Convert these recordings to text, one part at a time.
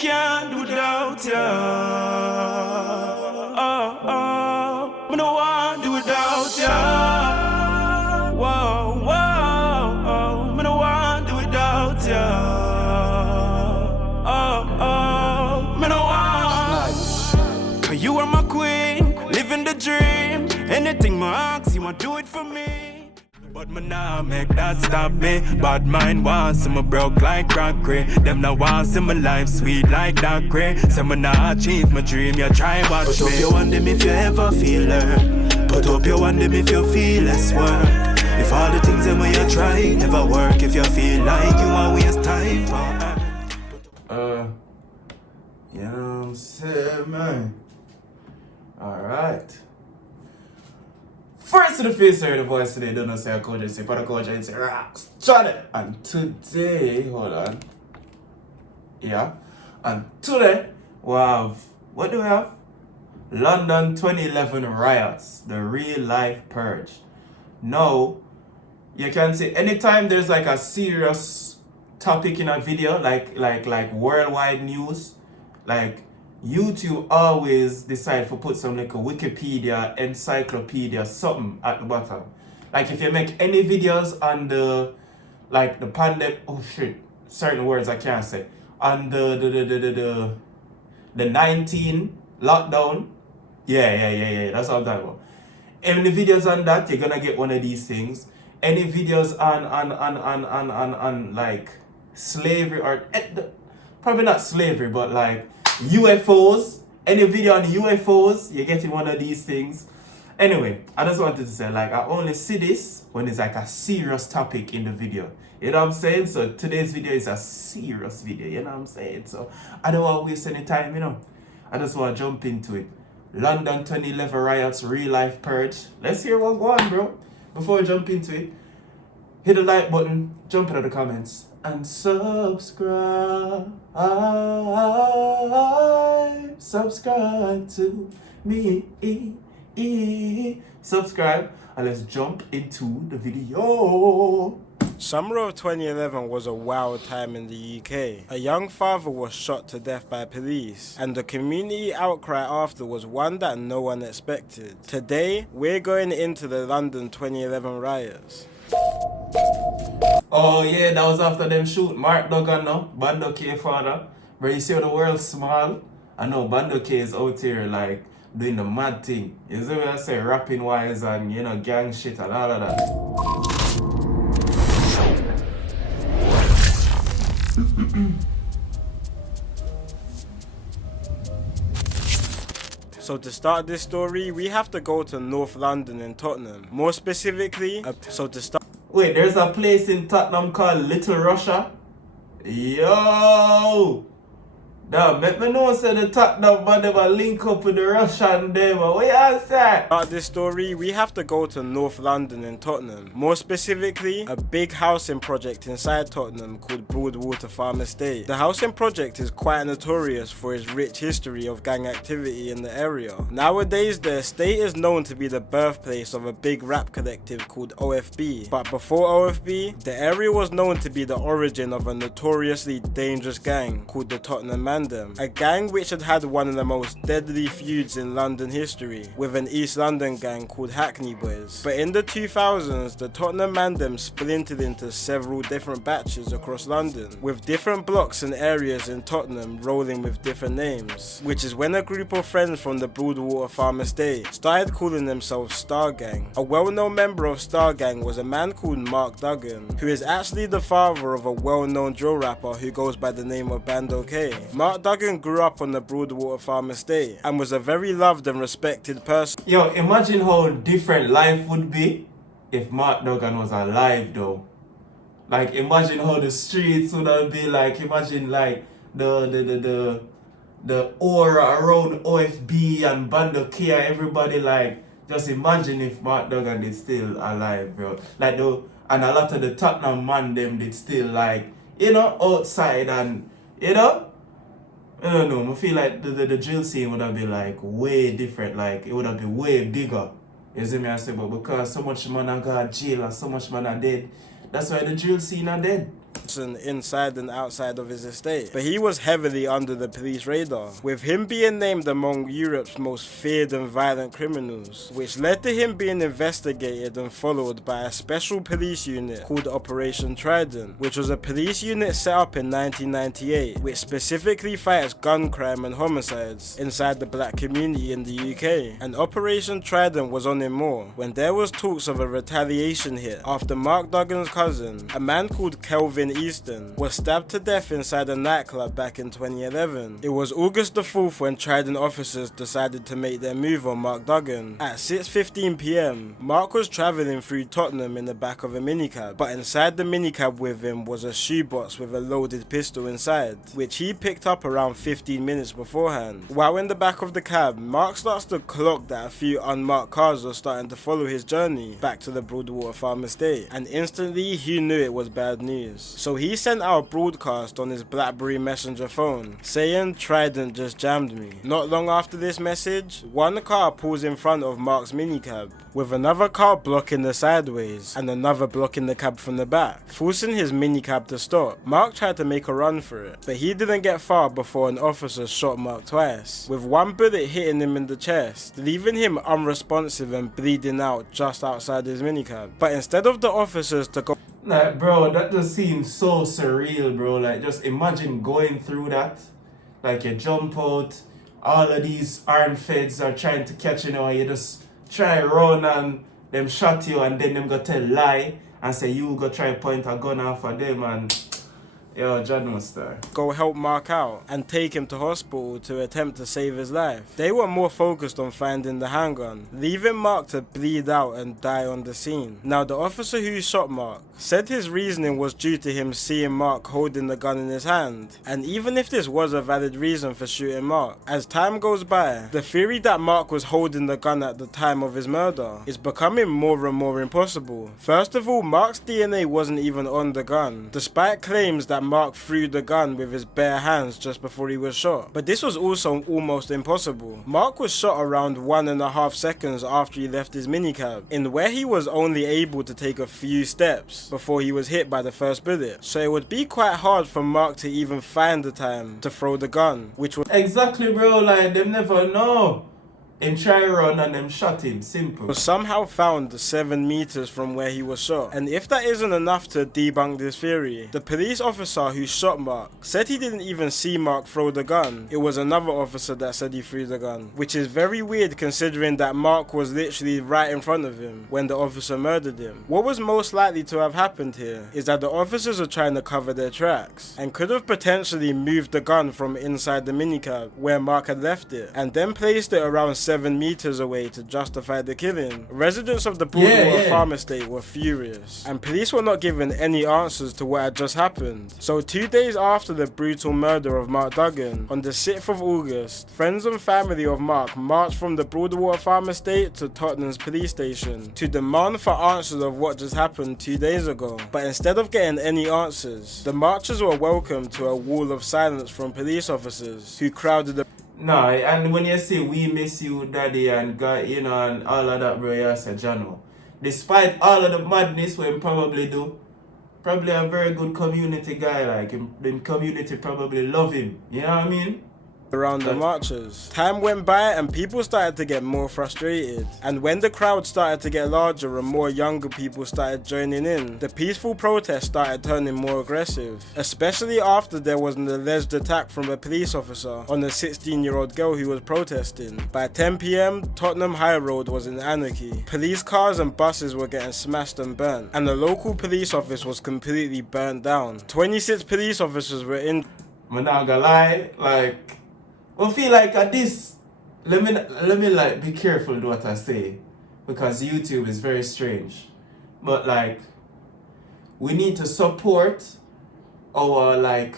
can't do without ya. Me no want do without ya. Whoa, whoa, me no want do without ya. Me no want. Cause you are my queen, living the dream. Anything my ask, you want do it for me. But me nah make that stop me. Bad mind wants me broke like crockery. Them now want see my life sweet like that gray. So me nah achieve my dream, you try watch me. Put up your hand them if you ever feel hurt. Put up your hand them if you feel less work. If all the things that when you try never work. If you feel like you want waste time. You know what I'm saying, man? Alright. First to the face here, the voice today, don't know say a kogency, but a kogency rocks. Johnny! And today, hold on. Yeah. And today, we have, what do we have? London 2011 Riots, the real life purge. Now, you can see anytime there's like a serious topic in a video, like worldwide news, like YouTube always decide to put some like a Wikipedia, encyclopedia, something at the bottom. Like if you make any videos on the like the pandemic, oh shit, certain words I can't say. On the 19 lockdown. Yeah, that's what I'm talking about. Any videos on that, you're gonna get one of these things. Any videos on like slavery or probably not slavery, but like UFOs, any video on UFOs, you're getting one of these things. Anyway, I just wanted to say, like, I only see this when it's like a serious topic in the video. You know what I'm saying? So today's video is a serious video, you know what I'm saying? So I don't want to waste any time, you know. I just want to jump into it. London 2011 Riots, real life purge. Let's hear what go on, bro. Before we jump into it, hit the like button, jump into the comments, and subscribe. Subscribe to me. Subscribe, and let's jump into the video. Summer of 2011 was a wild time in the UK. A young father was shot to death by police, and the community outcry after was one that no one expected. Today, we're going into the London 2011 riots. Oh yeah, that was after them shoot Mark Duggan now, Bando K father. But you see how the world's small? I know Bando K is out here like doing the mad thing. You see what I say, rapping wise and you know gang shit and all of that. So to start this story, we have to go to North London in Tottenham. More specifically, Wait, there's a place in Tottenham called Little Russia? Yo! Now, make me know say the Tottenham man never link up with the Russian them. What you say? To start this story, we have to go to North London in Tottenham. More specifically, a big housing project inside Tottenham called Broadwater Farm Estate. The housing project is quite notorious for its rich history of gang activity in the area. Nowadays, the estate is known to be the birthplace of a big rap collective called OFB. But before OFB, the area was known to be the origin of a notoriously dangerous gang called the Tottenham Man. A gang which had had one of the most deadly feuds in London history with an East London gang called Hackney Boys. But in the 2000s, the Tottenham Mandem splintered into several different batches across London, with different blocks and areas in Tottenham rolling with different names, which is when a group of friends from the Broadwater Farm Estate started calling themselves Star Gang. A well-known member of Star Gang was a man called Mark Duggan, who is actually the father of a well-known drill rapper who goes by the name of Bando K. Mark Duggan grew up on the Broadwater Farm Estate and was a very loved and respected person. Yo, imagine how different life would be if Mark Duggan was alive though. Like imagine how the streets would have been like, imagine like the aura around OFB and Bando K, everybody like, just imagine if Mark Duggan is still alive, bro. Like and a lot of the Tottenham man them did still like, you know, outside and you know. I don't know, I feel like the drill scene would have been like way different, like it would have been way bigger. You see me I say, but because so much man are got jail and so much man are dead, that's why the drill scene are dead. inside and outside of his estate, but he was heavily under the police radar, with him being named among Europe's most feared and violent criminals, which led to him being investigated and followed by a special police unit called Operation Trident, which was a police unit set up in 1998, which specifically fights gun crime and homicides inside the black community in the UK. And Operation Trident was on in more when there was talks of a retaliation hit after Mark Duggan's cousin, a man called Kelvin Easton, was stabbed to death inside a nightclub back in 2011. It was August the 4th when Trident officers decided to make their move on Mark Duggan. At 6:15 PM, Mark was travelling through Tottenham in the back of a minicab, but inside the minicab with him was a shoebox with a loaded pistol inside, which he picked up around 15 minutes beforehand. While in the back of the cab, Mark starts to clock that a few unmarked cars were starting to follow his journey back to the Broadwater Farm Estate, and instantly he knew it was bad news. So he sent out a broadcast on his BlackBerry Messenger phone saying Trident just jammed me. Not long after this message, one car pulls in front of Mark's minicab, with another car blocking the sideways and another blocking the cab from the back, forcing his minicab to stop. Mark tried to make a run for it, but he didn't get far before an officer shot Mark twice, with one bullet hitting him in the chest, leaving him unresponsive and bleeding out just outside his minicab. But instead of the officers to go, Like, bro, that just seems so surreal, bro. Like, just imagine going through that. Like, you jump out, all of these armed feds are trying to catch you, and you just try run and them shot you, and then them go tell lie and say you go try point a gun off for them, and yo, John Muster. Go help Mark out and take him to hospital to attempt to save his life. They were more focused on finding the handgun, leaving Mark to bleed out and die on the scene. Now, the officer who shot Mark said his reasoning was due to him seeing Mark holding the gun in his hand, and even if this was a valid reason for shooting Mark, as time goes by, the theory that Mark was holding the gun at the time of his murder is becoming more and more impossible. First of all, Mark's DNA wasn't even on the gun, despite claims that Mark threw the gun with his bare hands just before he was shot. But this was also almost impossible. Mark was shot around 1.5 seconds after he left his minicab, in where he was only able to take a few steps before he was hit by the first bullet. So it would be quite hard for Mark to even find the time to throw the gun, which was Exactly, bro. Like, them never know. Him try run and them shot him. Simple. was somehow found 7 meters from where he was shot. And if that isn't enough to debunk this theory, the police officer who shot Mark said he didn't even see Mark throw the gun. It was another officer that said he threw the gun, which is very weird considering that Mark was literally right in front of him when the officer murdered him. What was most likely to have happened here is that the officers are trying to cover their tracks and could have potentially moved the gun from inside the minicab where Mark had left it and then placed it around 7 meters away to justify the killing. Residents of the Broadwater Farm Estate were furious, and police were not given any answers to what had just happened. So 2 days after the brutal murder of Mark Duggan, on the 6th of August, friends and family of Mark marched from the Broadwater Farm Estate to Tottenham's police station to demand for answers of what just happened 2 days ago. But instead of getting any answers, the marchers were welcomed to a wall of silence from police officers who crowded the No, and when you say we miss you, daddy, and God, you know, and all of that, bro, you say, Jano. Despite all of the madness we probably do, probably a very good community guy, like him, the community probably love him. You know what I mean? around the marchers. Time went by and people started to get more frustrated, and when the crowd started to get larger and more younger people started joining in, the peaceful protest started turning more aggressive, especially after there was an alleged attack from a police officer on a 16-year-old girl who was protesting. By 10 PM, Tottenham High Road was in anarchy. Police cars and buses were getting smashed and burnt, and the local police office was completely burnt down. 26 police officers were in. I'm not gonna lie, like, I feel like at this, let me like be careful with what I say, because YouTube is very strange. But like, we need to support our like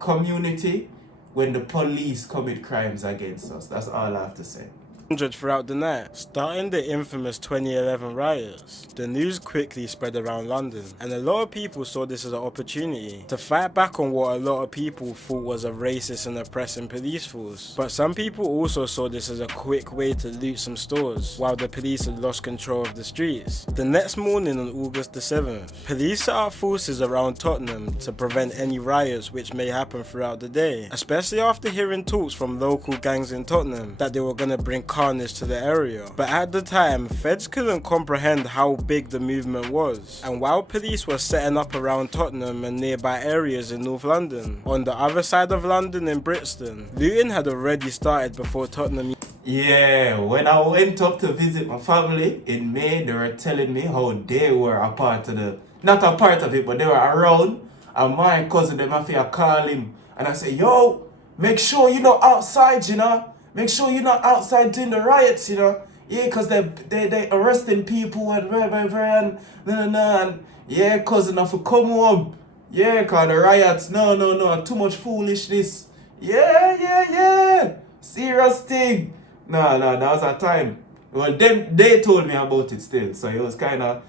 community when the police commit crimes against us. That's all I have to say. throughout the night, starting the infamous 2011 riots. The news quickly spread around London, and a lot of people saw this as an opportunity to fight back on what a lot of people thought was a racist and oppressing police force. But some people also saw this as a quick way to loot some stores, while the police had lost control of the streets. The next morning on August the 7th, police set up forces around Tottenham to prevent any riots which may happen throughout the day, especially after hearing talks from local gangs in Tottenham that they were going to bring carnage to the area. But at the time, feds couldn't comprehend how big the movement was, and while police were setting up around Tottenham and nearby areas in North London, on the other side of London in Brixton, looting had already started before Tottenham. Yeah, when I went up to visit my family in May, they were telling me how they were a part of the, not a part of it, but they were around, and my cousin, them have to call him, and I say, yo, make sure you're not outside, you know, make sure you're not outside doing the riots, you know, yeah, because they arresting people and and yeah, cousin have to come home, yeah, because the riots, no, too much foolishness, yeah, serious thing. No, that was a time. Well, they told me about it still, so it's kind of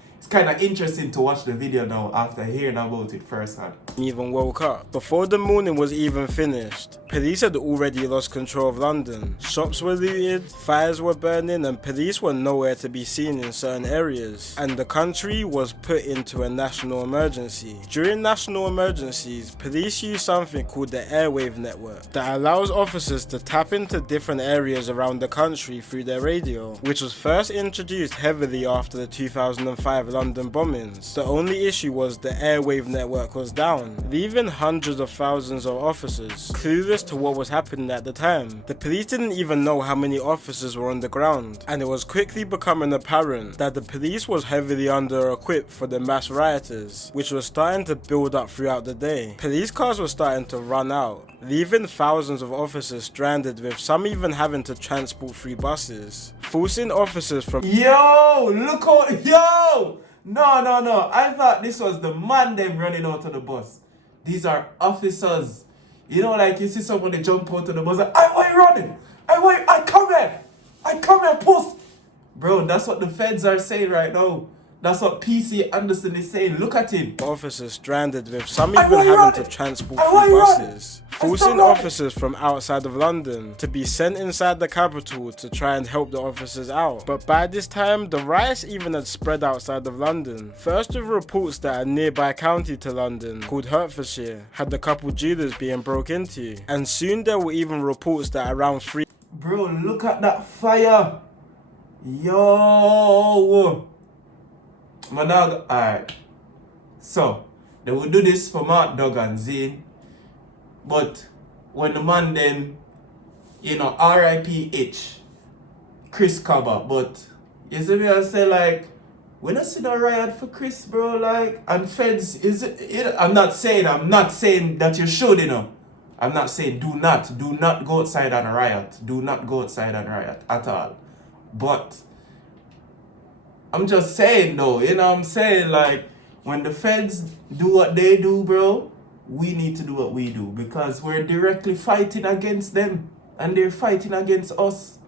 interesting to watch the video now after hearing about it firsthand. Even woke up. Before the morning was even finished, police had already lost control of London. Shops were looted, fires were burning, and police were nowhere to be seen in certain areas. And the country was put into a national emergency. During national emergencies, police use something called the airwave network that allows officers to tap into different areas around the country through their radio, which was first introduced heavily after the 2005 London bombings. The only issue was the airwave network was down, leaving hundreds of thousands of officers clueless to what was happening at the time. The police didn't even know how many officers were on the ground, and it was quickly becoming apparent that the police was heavily under-equipped for the mass rioters, which was starting to build up throughout the day. Police cars were starting to run out, leaving thousands of officers stranded, with some even having to transport through buses, forcing officers from— Yo, look out, yo! No. I thought this was the man them running out of the bus. These are officers. You know, like you see somebody jump out of the bus and, why you running? I come here, post. Bro, that's what the feds are saying right now. That's what PC Anderson is saying. Look at him. Officers stranded, with some even having to transport through buses, forcing officers from outside of London to be sent inside the capital to try and help the officers out. But by this time, the riots even had spread outside of London. First with reports that a nearby county to London, called Hertfordshire, had a couple jewelers being broke into. And soon there were even reports that around 3— Bro, look at that fire. Yo. My dog, alright. So, they will do this for Mark Dog and Zane. But when the man then, you know, R.I.P. H, Chris Cabba, but you see me, I say, like, we don't see no riot for Chris, bro, like, and feds, is it, I'm not saying that you should, you know. I'm not saying do not go outside and riot. Do not go outside and riot at all. But I'm just saying though, you know what I'm saying? Like, when the feds do what they do, bro, we need to do what we do, because we're directly fighting against them and they're fighting against us.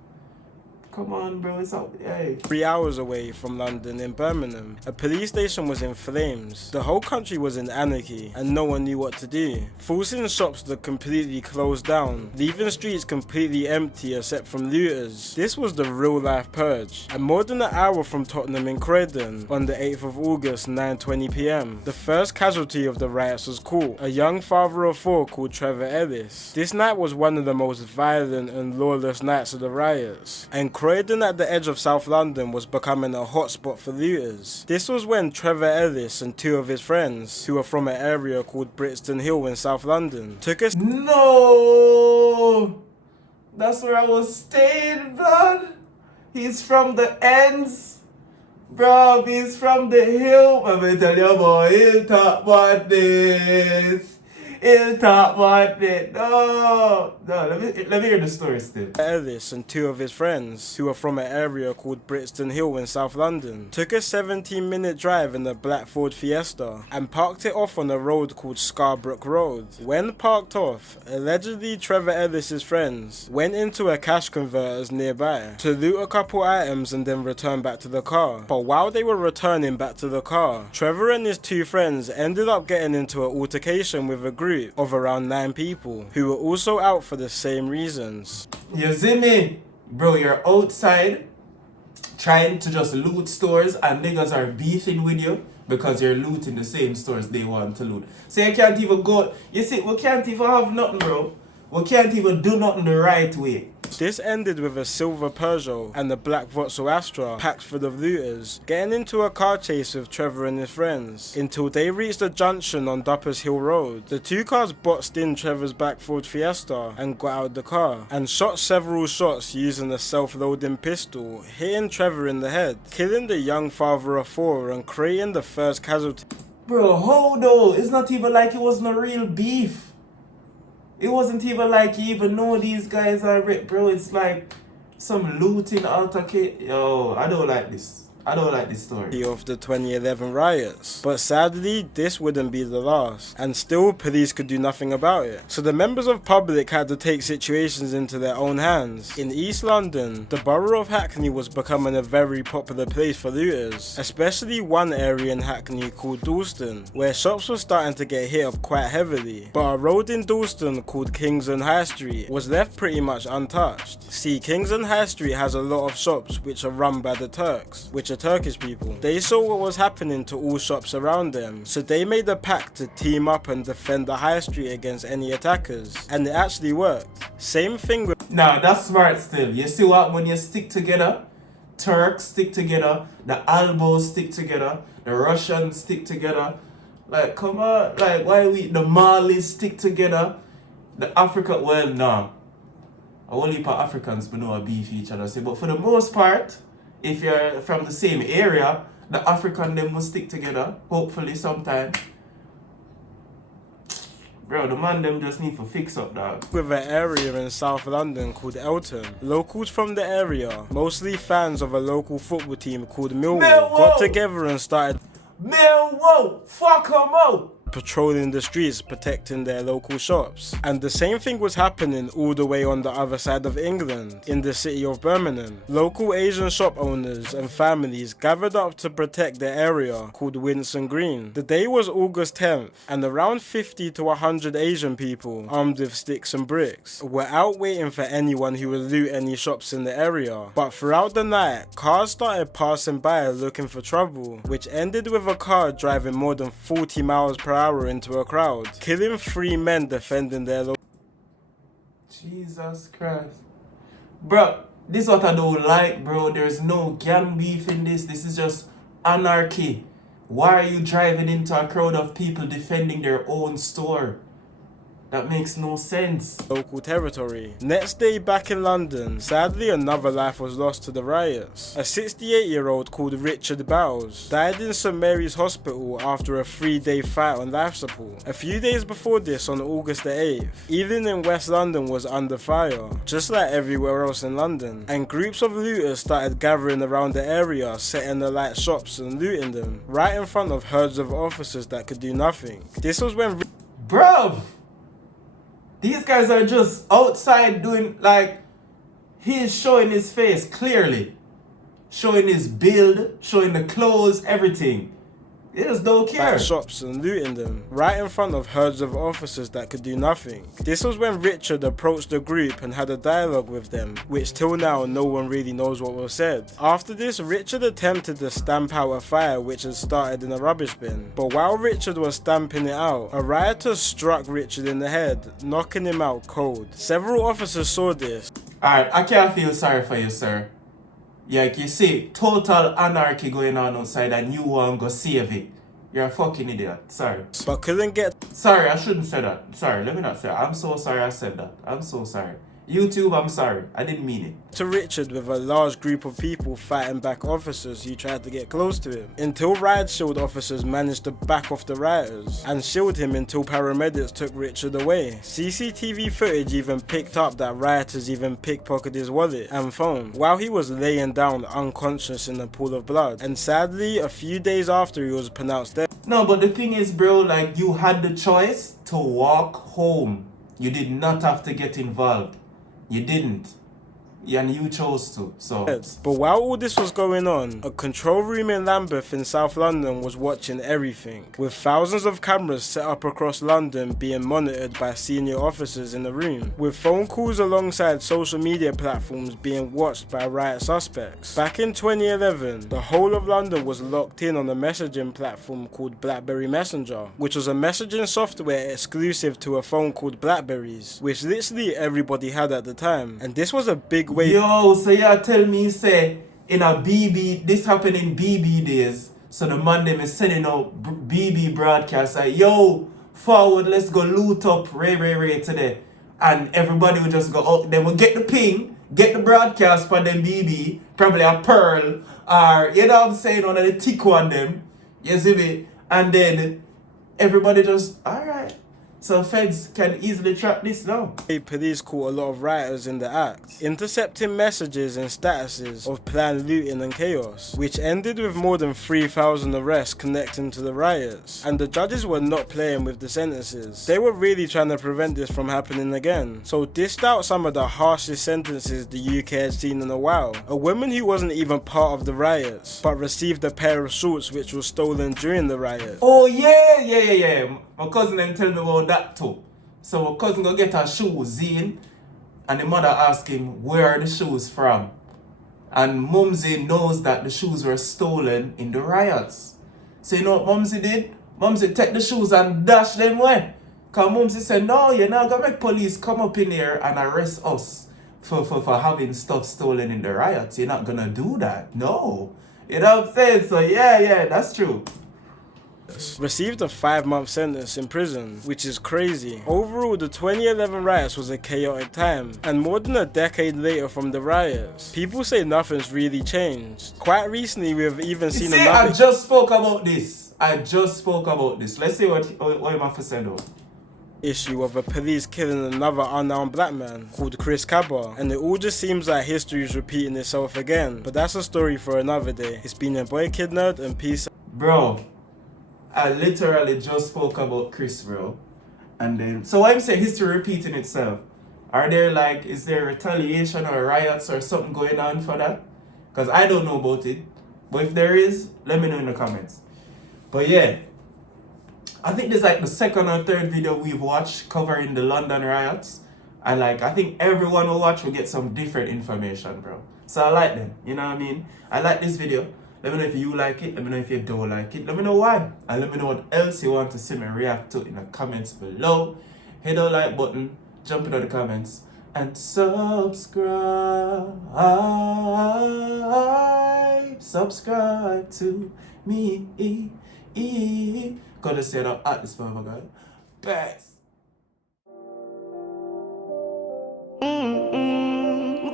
Come on, bro, it's out. Hey. 3 hours away from London in Birmingham, a police station was in flames. The whole country was in anarchy and no one knew what to do, forcing shops to completely close down, leaving streets completely empty except from looters. This was the real life purge. And more than an hour from Tottenham in Croydon, on the 8th of August, 9:20 p.m, the first casualty of the riots was caught, a young father of 4 called Trevor Ellis. This night was one of the most violent and lawless nights of the riots, and Croydon at the edge of South London was becoming a hotspot for looters. This was when Trevor Ellis and 2 of his friends, who were from an area called Brixton Hill in South London, took a— No! That's where I was staying, blood. He's from the ends. Bro, he's from the hill. Let me tell you about hilltop badness. He'll talk about it. No, let me hear the story still. Ellis and two of his friends, who were from an area called Brixton Hill in South London, took a 17-minute drive in a black Ford Fiesta and parked it off on a road called Scarborough Road. When parked off, allegedly Trevor Ellis's friends went into a cash converters nearby to loot a couple items and then return back to the car. But while they were returning back to the car, Trevor and his two friends ended up getting into an altercation with a group of around 9 people who were also out for the same reasons. You see me? Bro, you're outside trying to just loot stores and niggas are beefing with you because you're looting the same stores they want to loot. So you can't even go, you see, we can't even have nothing, bro. We can't even do nothing the right way. This ended with a silver Peugeot and a black Vauxhall Astra packed full of looters getting into a car chase with Trevor and his friends until they reached a junction on Duppers Hill Road. The two cars boxed in Trevor's black Ford Fiesta and got out the car and shot several shots using a self-loading pistol, hitting Trevor in the head, killing the young father of 4 and creating the first casualty. Bro, how though? It's not even like it was no real beef. It wasn't even like you even know these guys are rich, bro. It's like some looting altercation. Yo, I don't like this. I don't like this story. Of the 2011 riots. But sadly, this wouldn't be the last. And still, police could do nothing about it. So the members of public had to take situations into their own hands. In East London, the borough of Hackney was becoming a very popular place for looters. Especially one area in Hackney called Dalston, where shops were starting to get hit up quite heavily. But a road in Dalston called Kingsland High Street was left pretty much untouched. See, Kingsland High Street has a lot of shops which are run by the Turks, which are Turkish people. They saw what was happening to all shops around them, so they made a pact to team up and defend the high street against any attackers, and it actually worked. Same thing with... Nah, that's smart still. You see what? When you stick together, Turks stick together, the Albos stick together, the Russians stick together. Like, come on, like, why the Malis stick together, the Africa, well, nah. A whole heap of Africans we know beef each other, see, but for the most part, if you're from the same area, the African them will stick together, hopefully sometime. Bro, the man them just need to fix up, dog. With an area in South London called Elton. Locals from the area, mostly fans of a local football team called Millwall, got together and started Millwall, fuck 'em up! patrolling the streets, protecting their local shops. And the same thing was happening all the way on the other side of England, in the city of Birmingham. Local Asian shop owners and families gathered up to protect their area called Winson Green. The day was August 10th, and around 50 to 100 Asian people, armed with sticks and bricks, were out waiting for anyone who would loot any shops in the area. But throughout the night, cars started passing by looking for trouble, which ended with a car driving more than 40 miles per hour into a crowd, killing 3 men defending their Jesus Christ. Bro, this is what I don't like, bro. There's no gang beef in this. This is just anarchy. Why are you driving into a crowd of people defending their own store? That makes no sense. Local territory. Next day back in London, sadly another life was lost to the riots. A 68-year-old called Richard Bowles died in St Mary's Hospital after a 3-day fight on life support. A few days before this, on August the 8th, Ealing in West London was under fire, just like everywhere else in London, and groups of looters started gathering around the area, setting alight shops and looting them, right in front of herds of officers that could do nothing. This was when... Bruv! These guys are just outside doing, like, he's showing his face clearly. Showing his build, showing the clothes, everything. They just don't care. Shops and looting them, right in front of herds of officers that could do nothing. This was when Richard approached the group and had a dialogue with them, which till now no one really knows what was said. After this, Richard attempted to stamp out a fire which had started in a rubbish bin. But while Richard was stamping it out, a rioter struck Richard in the head, knocking him out cold. Several officers saw this. Alright, I can't feel sorry for you, sir. Like you see, total anarchy going on outside and you want to go save it. You're a fucking idiot. Sorry. But couldn't get... Sorry, I shouldn't say that. Sorry, let me not say that. I'm so sorry I said that. I'm so sorry. YouTube, I'm sorry. I didn't mean it. To Richard with a large group of people fighting back officers who tried to get close to him, until riot shield officers managed to back off the rioters and shield him until paramedics took Richard away. CCTV footage even picked up that rioters even pickpocketed his wallet and phone while he was laying down unconscious in a pool of blood, and sadly a few days after he was pronounced dead. No, but the thing is, bro, like, you had the choice to walk home. You did not have to get involved. You didn't. And you chose to, so. But while all this was going on, a control room in Lambeth in South London was watching everything, with thousands of cameras set up across London being monitored by senior officers in the room, with phone calls alongside social media platforms being watched by riot suspects. Back in 2011, the whole of London was locked in on a messaging platform called BlackBerry Messenger, which was a messaging software exclusive to a phone called Blackberries, which literally everybody had at the time, and this was a big way. Yo, so you tell me, say, in a BB, this happened in BB days, so the man them is sending out BB broadcasts like, yo, forward, let's go loot up Ray today. And everybody would just go out, then we'll get the ping, get the broadcast for them BB, probably a Pearl, or, you know what I'm saying, one of the thick one them, you see me? And then everybody just, alright. So feds can easily track this now. Police caught a lot of rioters in the act, intercepting messages and statuses of planned looting and chaos, which ended with more than 3,000 arrests connecting to the riots. And the judges were not playing with the sentences. They were really trying to prevent this from happening again, so dished out some of the harshest sentences the UK had seen in a while. A woman who wasn't even part of the riots, but received a pair of shorts which was stolen during the riot. Oh yeah. My cousin then tell me about that too. So my cousin go get her shoes in, and the mother asked him where are the shoes from. And Mumsy knows that the shoes were stolen in the riots. So you know what Mumsy did? Mumsy take the shoes and dash them away. Cause Mumsy said, no, you're not gonna make police come up in here and arrest us for having stuff stolen in the riots. You're not gonna do that. No. You know what I'm saying? So yeah, that's true. Received a 5-month sentence in prison, which is crazy. Overall, the 2011 riots was a chaotic time, and more than a decade later from the riots, people say nothing's really changed. Quite recently, we have even seen another— I just spoke about this. Let's see what you have to say though. Issue of a police killing another unarmed black man called Chris Cabba, and it all just seems like history is repeating itself again, but that's a story for another day. It's been your boy Kid Nerd, and peace. Bro, I literally just spoke about Chris, bro. And then, so why you say history repeating itself? Is there retaliation or riots or something going on for that? Because I don't know about it. But if there is, let me know in the comments. But yeah, I think this is like the second or third video we've watched covering the London riots. And I think everyone who watch will get some different information, bro. So I like them, you know what I mean? I like this video. Let me know if you like it, let me know if you don't like it, let me know why, and let me know what else you want to see me react to in the comments below. Hit the like button, jump into the comments, and subscribe to me. Gotta say that at this moment, guys. Best.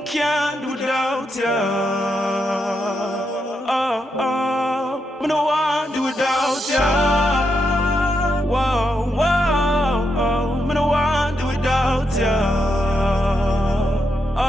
Can't do without ya. I don't want to do without ya. Whoa. I don't want to do without ya. I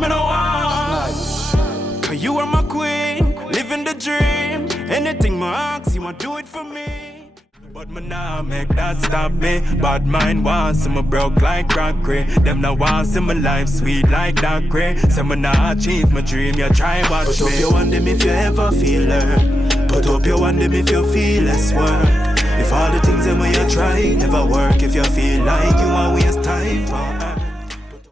don't want. Cause you are my queen, living the dream. Anything my ask, you want do it for me. But me nah make that stop me. Bad mind wants see me broke like crockery. Them now want see my life sweet like that gray. So me nah achieve my dream, you try watch me. Put up your hand them if you ever feel hurt. Put up your hand them if you feel less work. If all the things that you try never work, if you feel like you want waste time.